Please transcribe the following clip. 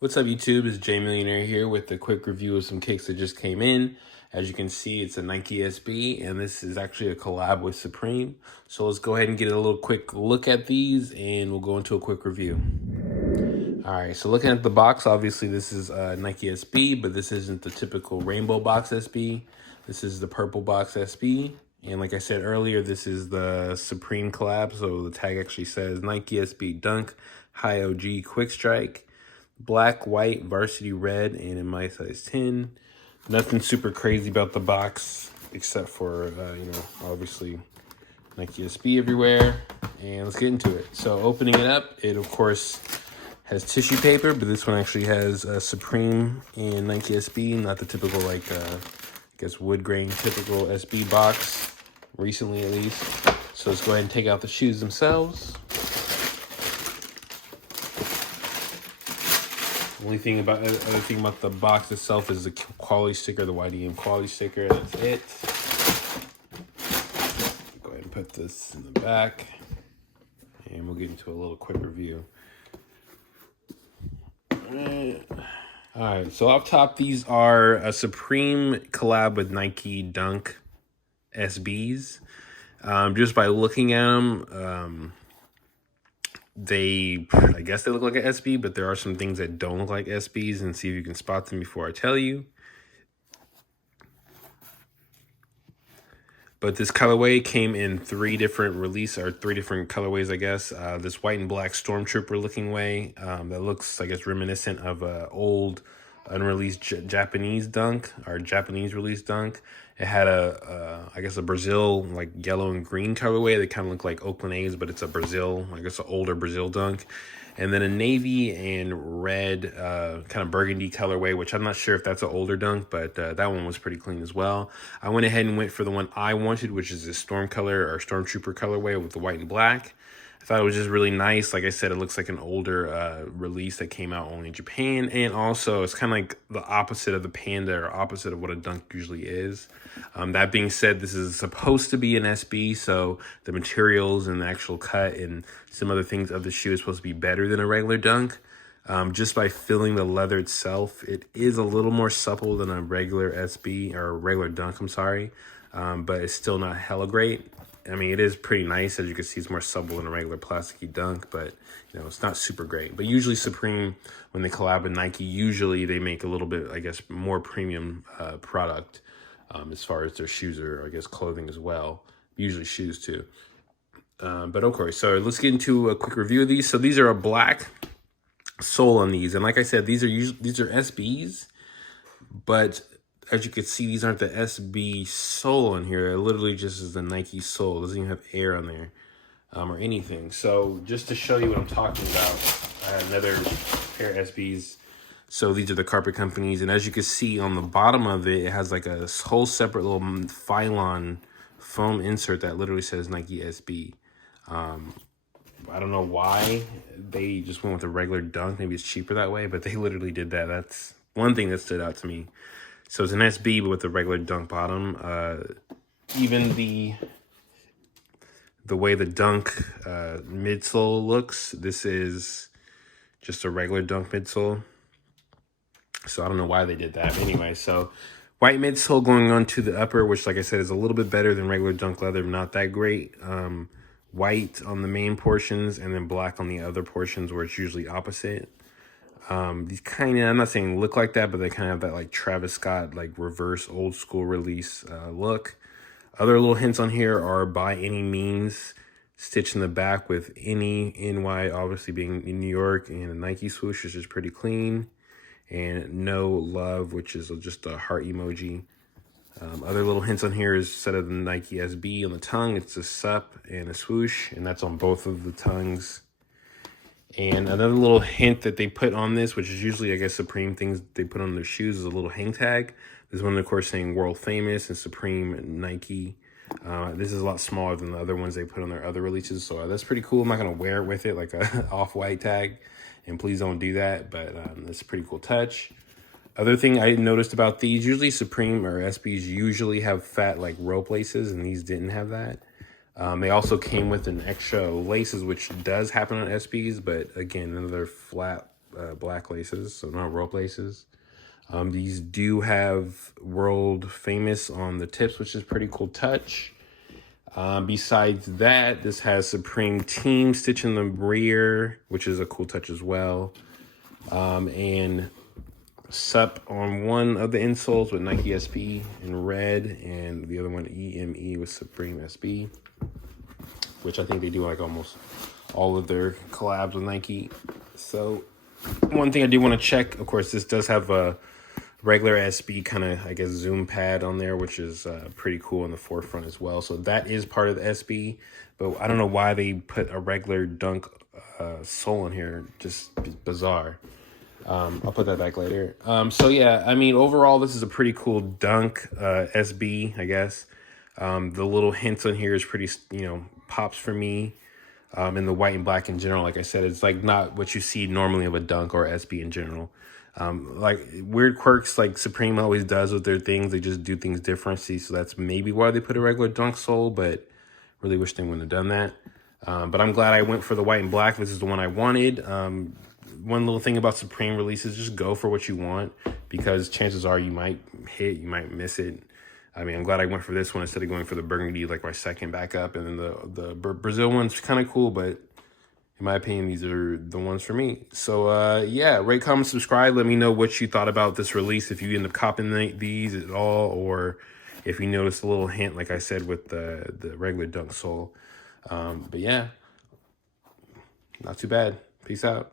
What's up, YouTube? It's Jmilionair here with a quick review of some kicks that just came in. As you can see, it's a Nike SB, and this is actually a collab with Supreme. So let's go ahead and get a little quick look at these, and we'll go into a quick review. All right, so looking at the box, obviously this is a Nike SB, but this isn't the typical rainbow box SB. This is the purple box SB. And like I said earlier, this is the Supreme collab. So the tag actually says Nike SB Dunk High OG Quick Strike. Black, white, varsity red, and in my size 10. Nothing super crazy about the box, except for, obviously Nike SB everywhere. And let's get into it. So opening it up, it of course has tissue paper, but this one actually has Supreme and Nike SB, not the typical, wood grain typical SB box, recently at least. So let's go ahead and take out the shoes themselves. Other thing about the box itself is the quality sticker, the YDM quality sticker. That's it. Go ahead and put this in the back, and we'll get into a little quick review. All right, so up top, these are a Supreme collab with Nike Dunk SBs. Just by looking at them, I guess they look like an SB, but there are some things that don't look like SBs, and see if you can spot them before I tell you. But this colorway came in three different colorways, I guess. This white and black Stormtrooper looking way that looks, I guess, reminiscent of an old unreleased Japanese dunk or Japanese release dunk. It had a Brazil like yellow and green colorway that kind of looked like Oakland A's, but it's a Brazil, I guess, an older Brazil dunk. And then a navy and red kind of burgundy colorway, which I'm not sure if that's an older dunk, but that one was pretty clean as well. I went ahead and went for the one I wanted, which is this storm color or Stormtrooper colorway with the white and black. I thought it was just really nice. Like I said, it looks like an older release that came out only in Japan. And also, it's kind of like the opposite of the Panda or opposite of what a dunk usually is. That being said, this is supposed to be an SB, so the materials and the actual cut and some other things of the shoe is supposed to be better than a regular dunk. Just by feeling the leather itself, it is a little more supple than a regular SB or a regular dunk, I'm sorry. But it's still not hella great. I mean, it is pretty nice. As you can see, it's more supple than a regular plasticky dunk, but, it's not super great. But usually Supreme, when they collab with Nike, usually they make a little bit, I guess, more premium product as far as their shoes or, I guess, clothing as well. Usually shoes, too. But, okay, so let's get into a quick review of these. So these are a black sole on these. And like I said, these are SBs, but as you can see, these aren't the SB sole on here. It literally just is the Nike sole. It doesn't even have air on there or anything. So just to show you what I'm talking about, I have another pair of SBs. So these are the carpet companies. And as you can see on the bottom of it, it has like a whole separate little Phylon foam insert that literally says Nike SB. I don't know why they just went with a regular dunk. Maybe it's cheaper that way, but they literally did that. That's one thing that stood out to me. So it's an SB, but with a regular dunk bottom. Even the way the dunk midsole looks, this is just a regular dunk midsole. So I don't know why they did that. But anyway, so white midsole going on to the upper, which, like I said, is a little bit better than regular dunk leather. Not that great. White on the main portions and then black on the other portions where it's usually opposite. These kind of, I'm not saying look like that, but they kind of have that like Travis Scott, like reverse old school release look. Other little hints on here are by any means stitched in the back with any NY obviously being in New York, and a Nike swoosh, which is pretty clean, and no love, which is just a heart emoji. Other little hints on here is instead of the Nike SB on the tongue, it's a sup and a swoosh, and that's on both of the tongues. And another little hint that they put on this, which is usually, I guess, Supreme things they put on their shoes, is a little hang tag. This one, of course, saying World Famous and Supreme Nike. This is a lot smaller than the other ones they put on their other releases, so that's pretty cool. I'm not going to wear it with it like a off-white tag, and please don't do that, but that's a pretty cool touch. Other thing I noticed about these, usually Supreme or SBs usually have fat like rope laces, and these didn't have that. They also came with an extra laces, which does happen on SBs, but again, another flat black laces, so not rope laces. These do have world famous on the tips, which is pretty cool touch. Besides that, this has Supreme Team stitch in the rear, which is a cool touch as well. And SUP on one of the insoles with Nike SB in red, and the other one EME with Supreme SB, which I think they do like almost all of their collabs with Nike. So one thing I do want to check, of course, this does have a regular SB kind of, I guess, zoom pad on there, which is pretty cool in the forefront as well. So that is part of the SB, but I don't know why they put a regular Dunk sole in here. Just bizarre. I'll put that back later. So yeah, I mean, overall, this is a pretty cool Dunk SB, I guess. The little hints on here is pretty, pops for me. And the white and black in general, like I said, it's like not what you see normally of a Dunk or SB in general. Like weird quirks like Supreme always does with their things. They just do things differently. So that's maybe why they put a regular Dunk sole, but really wish they wouldn't have done that. But I'm glad I went for the white and black. This is the one I wanted. One little thing about Supreme releases, just go for what you want, because chances are you might hit, you might miss it. I mean, I'm glad I went for this one instead of going for the burgundy, like my second backup. And then the Brazil one's kind of cool, but in my opinion, these are the ones for me. So, yeah, rate, comment, subscribe. Let me know what you thought about this release, if you end up copping these at all, or if you noticed a little hint, like I said, with the regular Dunk sole. But, yeah, not too bad. Peace out.